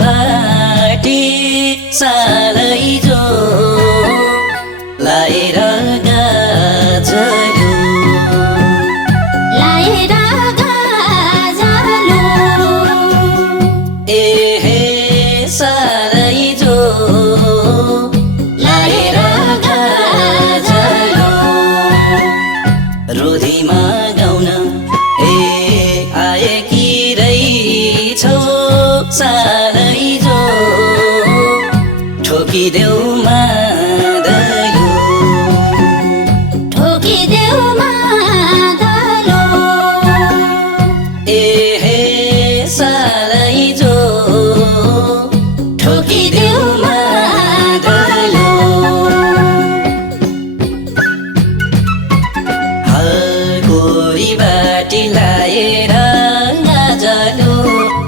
बाटे salaijo लाएर गाजलो एहे salaijo लाएर गाजलो रोधीमा गाउन आएकी रहेछौ salaijo ठोकिदेऊ मादलो एहे salaijo ठोकिदेऊ मादलो गोरी बाटी लाएर गाजलो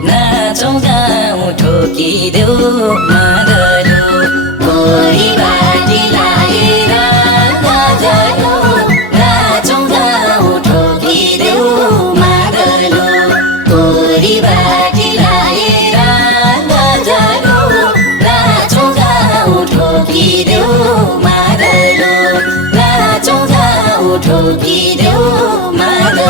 नाचौँ गाउँ ठोकिदेऊ मादलो गोरी बाटी लाएर गाजलो नाचौँ गाउँ ठोकिदेऊ मादलो गोरी बाटी लाएर गाजलो नाचौँ गाउँ ठोकिदेऊ मादलो नाचौँ गाउँ ठोकिदेऊ मादलो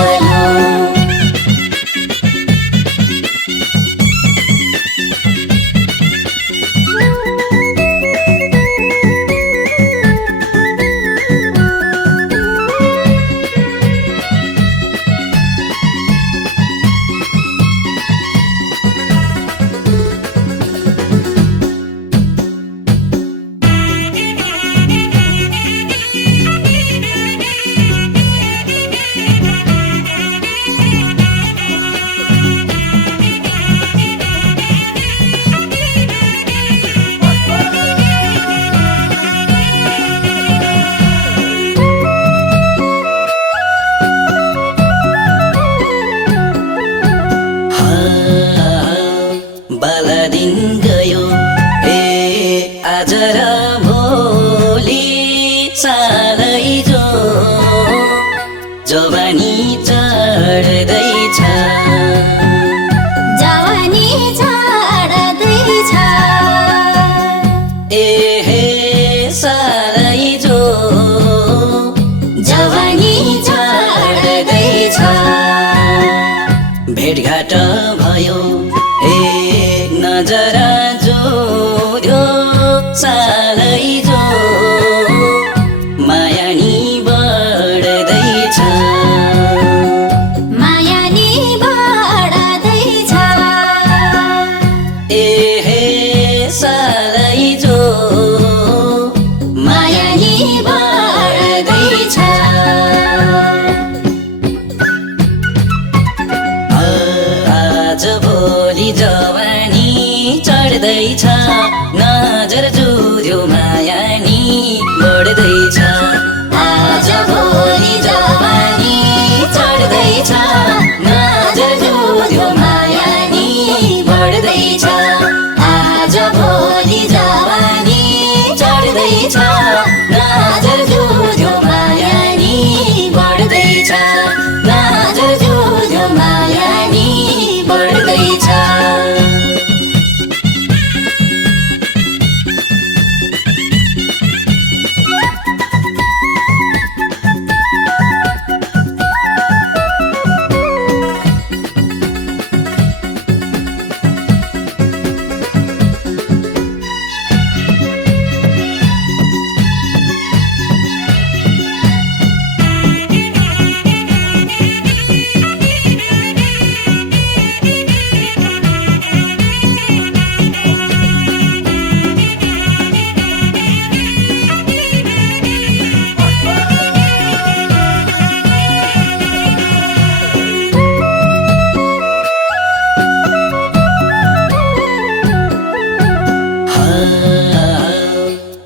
दिन गयो आज र भोलि salaijo जवानी चढ्दैछ एहे salaijo जवानी चढ्दैछ भेटघाट भयो नजर जोड्यो salaijo माया नि बढ्दैछ एहे salaijo माया नि बढ्दैछ आज भोलि जवानी चढ्दैछ नजर जुध्यो माया नि बढ्दैछ आज भोलि जवानी चढ्दैछ नजर जुध्यो माया नि बढ्दैछ आज भोलि जवानी चढ्दैछ नजर जुध्यो माया नि बढ्दैछ नजर जुध्यो माया नि बढ्दैछ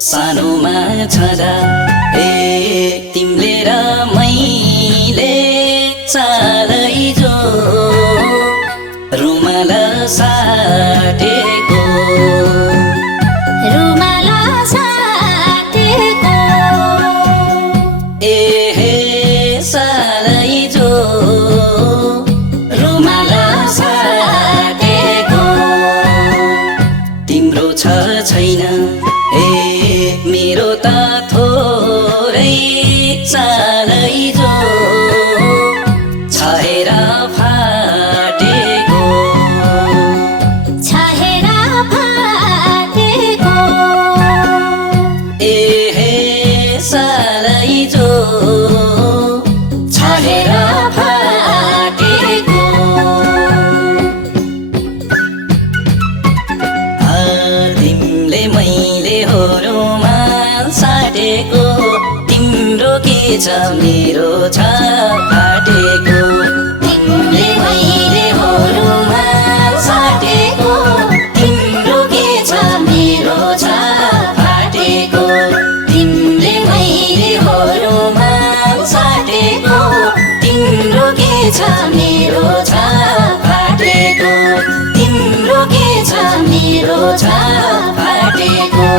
सानोमा छँदा तिमीले र मैले salaijo रुमाल साटेको एहे salaijo रुमाल साटेको छ छैन मेरो त थोरै salaijo छहेरा फाटेको salaijo छहेरा फाटेको तिमीले मैले होरुमा साटेको तिम्रो के छ मेरो छ फाटेको तिमीले मैले होरुमा साटेको तिम्रो के छ मेरो छ फाटेको तिमीले मैले होरुमा साटेको तिम्रो के छ मेरो छ फाटेको तिम्रो के छ मेरो छ फाटेको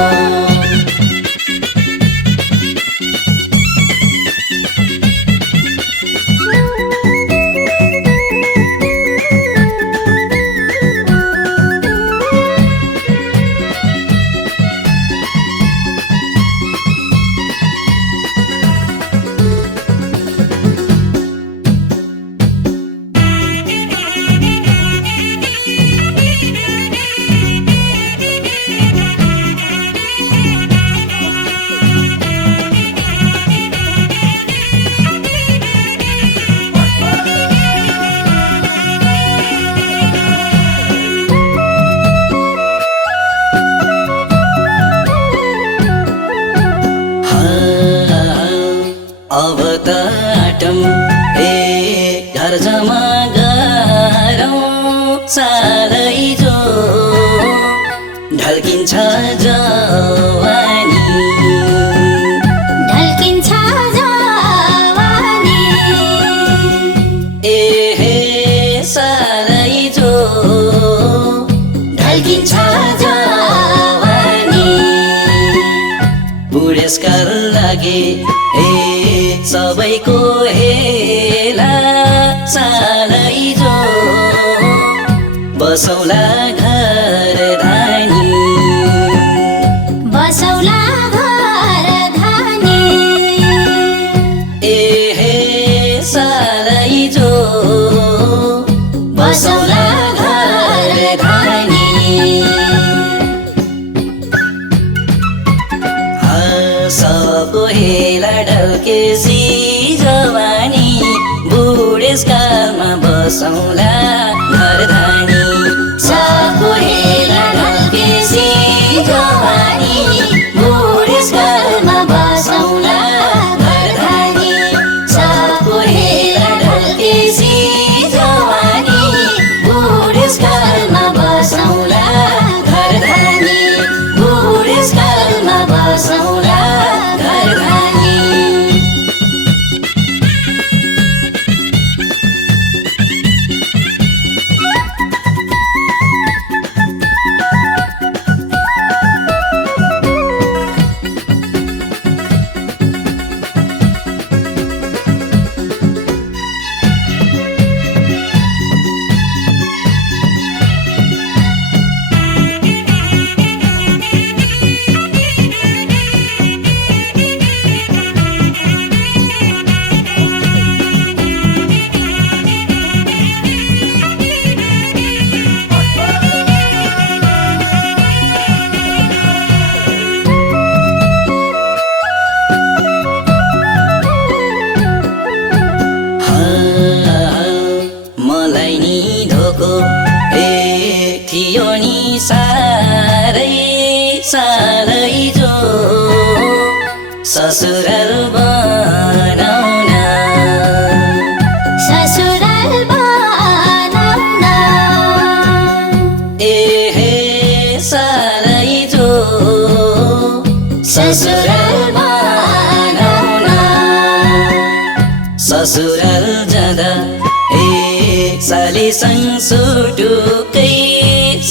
अब त आटम घर जमा गरौँ salaijo ढल्किन्छ जवानी ढल्किन्छ जवानी salaijo ढल्किन्छ जवानी बुढेसकाल लागे सबैको हेला salaijo बसौला घर धानी बसौला घर धानी salaijo बसौला घर धानी सबको हेला ढल्केसी जवानी बुढेसकालमा बसौला घर धानी सबको हेला ढल्केसी जवानी बुढेसकालमा बसौला घर धानी सबको हेला ढल्केसी जवानी बुढेसकालमा बसौला घर धानी बुढेसकालमा बसौला घर धानी मलाई नि धोको थियो नि साह्रै salaijo ससुराल बनाउन ससुराल बनाउन salaijo ससुराल बनाउन ससुराल जाँदा सालीसँग सुटुकै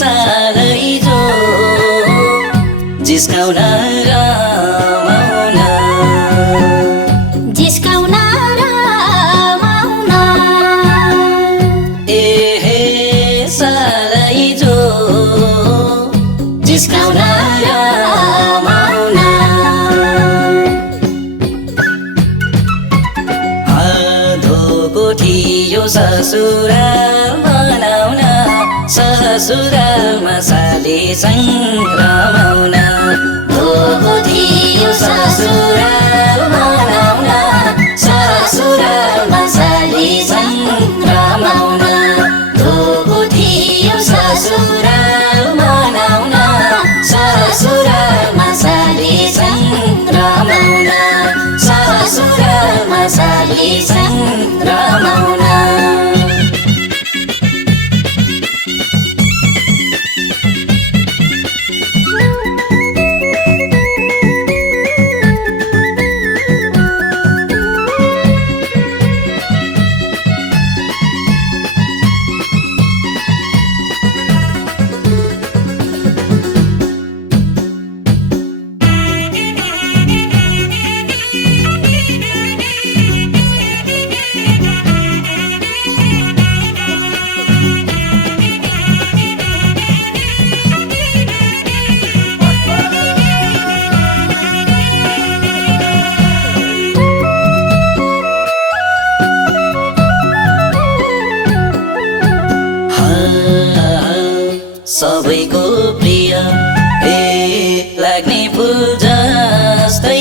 salaijo जिस्काउन रमाउन जिस्काउन रमाउन salaijo जिस्काउन रमाउन धोको थियो ससुराल बनाउन ससुरालमा सालीसँग रमाउन धोको थियो ससुराल बनाउन ससुरालमा सालीसँग रमाउन धोको थियो ससुराल बनाउन ससुरालमा सालीसँग रमाउन ससुरालमा सालीसँग रमाउन सबैको प्रिय लाग्ने फुल जस्तै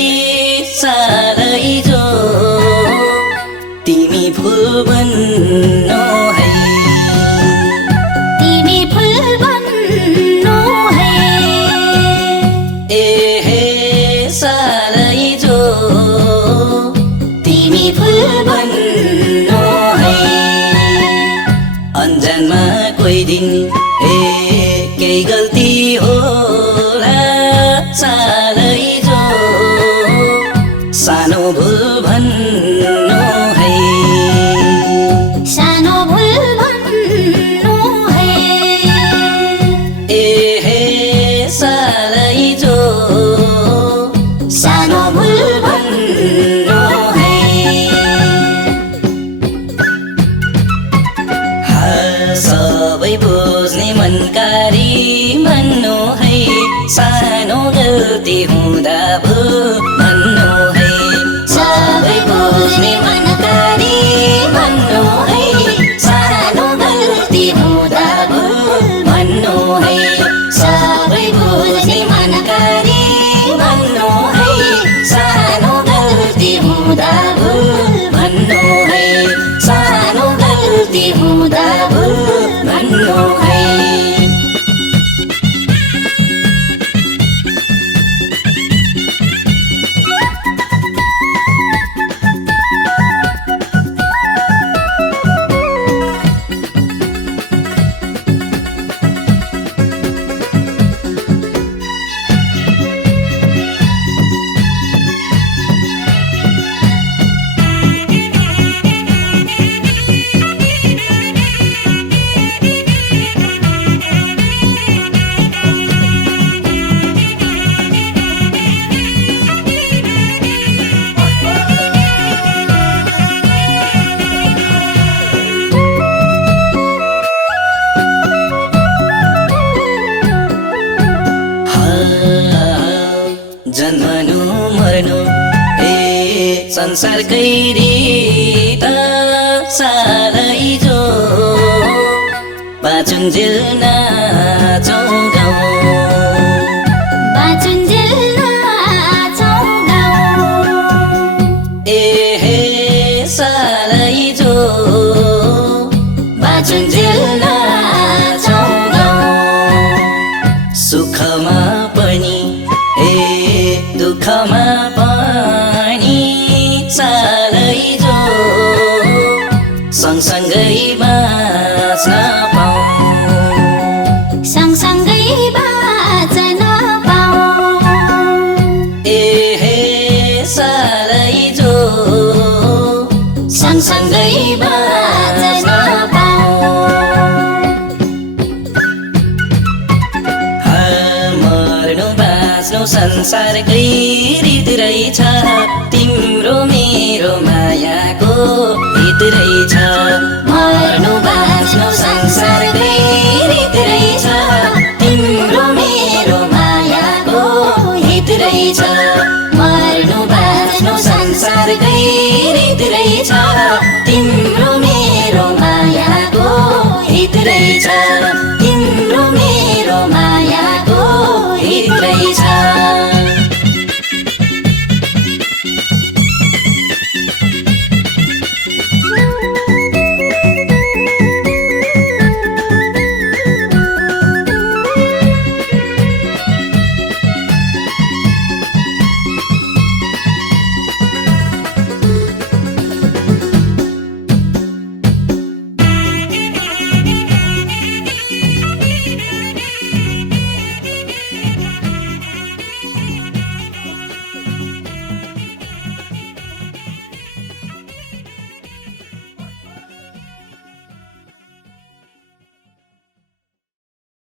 सालैजो तिमी फुल बन्नु है तिमी फुल बन्नु है हे सालैजो तिमी फुल बन्नु है अन्जानमा कोही दिन केही गल्ती होला सालैजो सानो भुल भन्नु है सानो भुल भन्नु है हे सालैजो सानो भुल भन्नु है सबै बुझ्ने मनकारी भन्नु है सानो गल्ती हुँदा भुल भन्नु है सबै बुझ्ने मनकारी भन्नु है सानो गल्ती हुँदा भुल भन्नु है सबै बुझ्ने मनकारी भन्नु है सानो गल्ती हुँदा भुल भन्नु है सानो गल्ती हुँदा भुल भन्नु है जन्मनु मर्नु संसारकै रीत सालैजो बाँचुन्जेल नाचौँ गाउँ बाँचुन्जेल नाचौँ गाउँ हे सालैजो बाँचुन्जेल नाचौँ गाउँ सुखमा पनि दुःखमा पनि सालैजो सँगसँगै बाँच्न पाऊँ सँगसँगै बाँच्न पाऊँ हे सालैजो सँगसँगै बाँच्न पाऊँ मर्नु बाँच्नु संसारकै रीत रहेछ तिम्रो मेरो मायाको हित रहेछ